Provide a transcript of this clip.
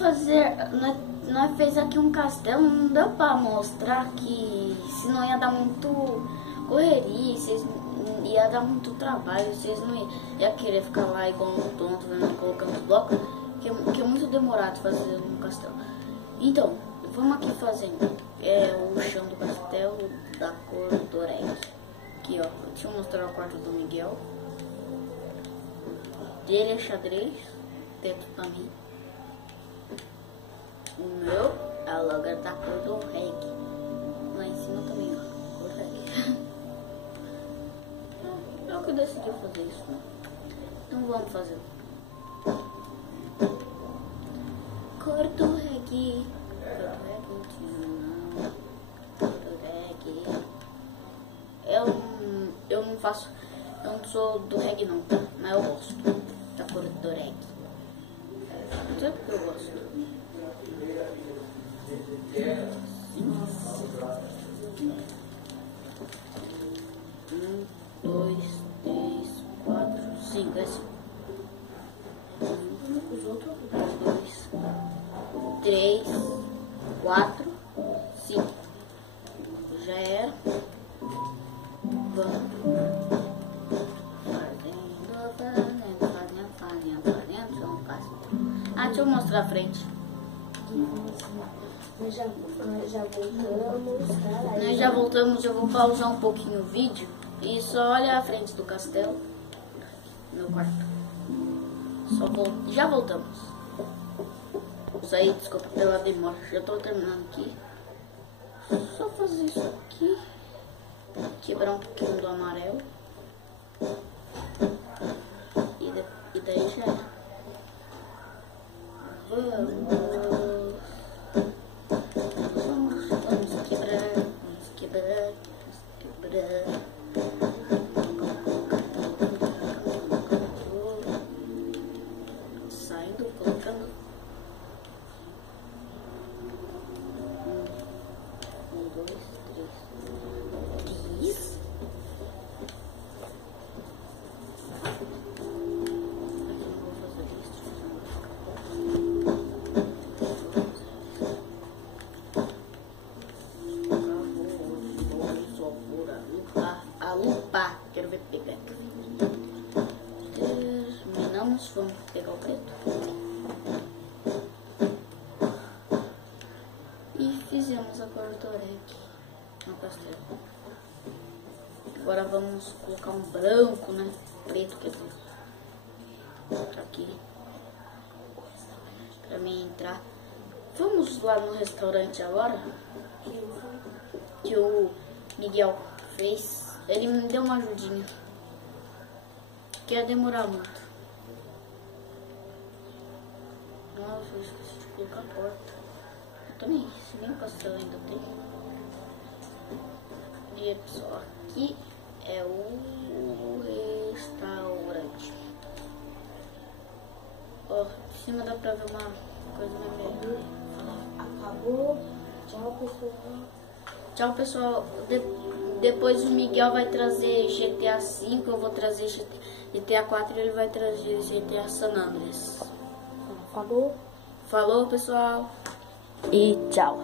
fazer... Nós fez aqui um castelo, não deu pra mostrar que senão ia dar muito correria, vocês ia dar muito trabalho, vocês não iam querer ficar lá igual um tonto, vendo, colocando os blocos, que é muito demorado fazer um castelo. Então, vamos aqui fazendo o chão do castelo da cor Dorec. Aqui, ó, deixa eu mostrar o quarto do Miguel. Dele é xadrez, teto também. O meu é a logo da cor do reggae. Lá em cima também, ó, cor reggae. Eu que decidi fazer isso, né? Então vamos fazer. Cor do reggae. Cor do reggae. Eu não faço. Eu não sou do reggae não, tá? Mas eu gosto da cor do reggae. Não sei porque eu gosto. 1, 2, 3, 4, 5. É assim. 2, 3, 4, 5. Já era. Vamos fazendo. Ah, deixa eu mostrar a frente. Nós já voltamos, tá? Nós já voltamos, eu vou pausar um pouquinho o vídeo e só olha a frente do castelo, meu quarto. Já voltamos. Isso aí, desculpa pela demora, já tô terminando aqui. Só fazer isso aqui, quebrar um pouquinho do amarelo e daí já era. Vamos quebrar. Saindo, colocando. 1, 2, 3. Isso. Lupa, quero ver pegar. Terminamos, vamos pegar o preto. E fizemos a cor do Dorec no castelo. Agora vamos colocar um branco, né? Preto, quer dizer. Aqui. Pra mim entrar. Vamos lá no restaurante agora. Que o Miguel fez. Ele me deu uma ajudinha. Que ia demorar muito. Nossa, eu esqueci de colocar a porta. Eu também, se nem o castelo ainda tem. E pessoal, aqui é o restaurante. Ó, em cima dá pra ver uma coisa melhor. Acabou. Tchau, pessoal. Tchau, pessoal. Depois o Miguel vai trazer GTA V, eu vou trazer GTA 4 e ele vai trazer GTA San Andreas. Falou. Falou, pessoal. E tchau.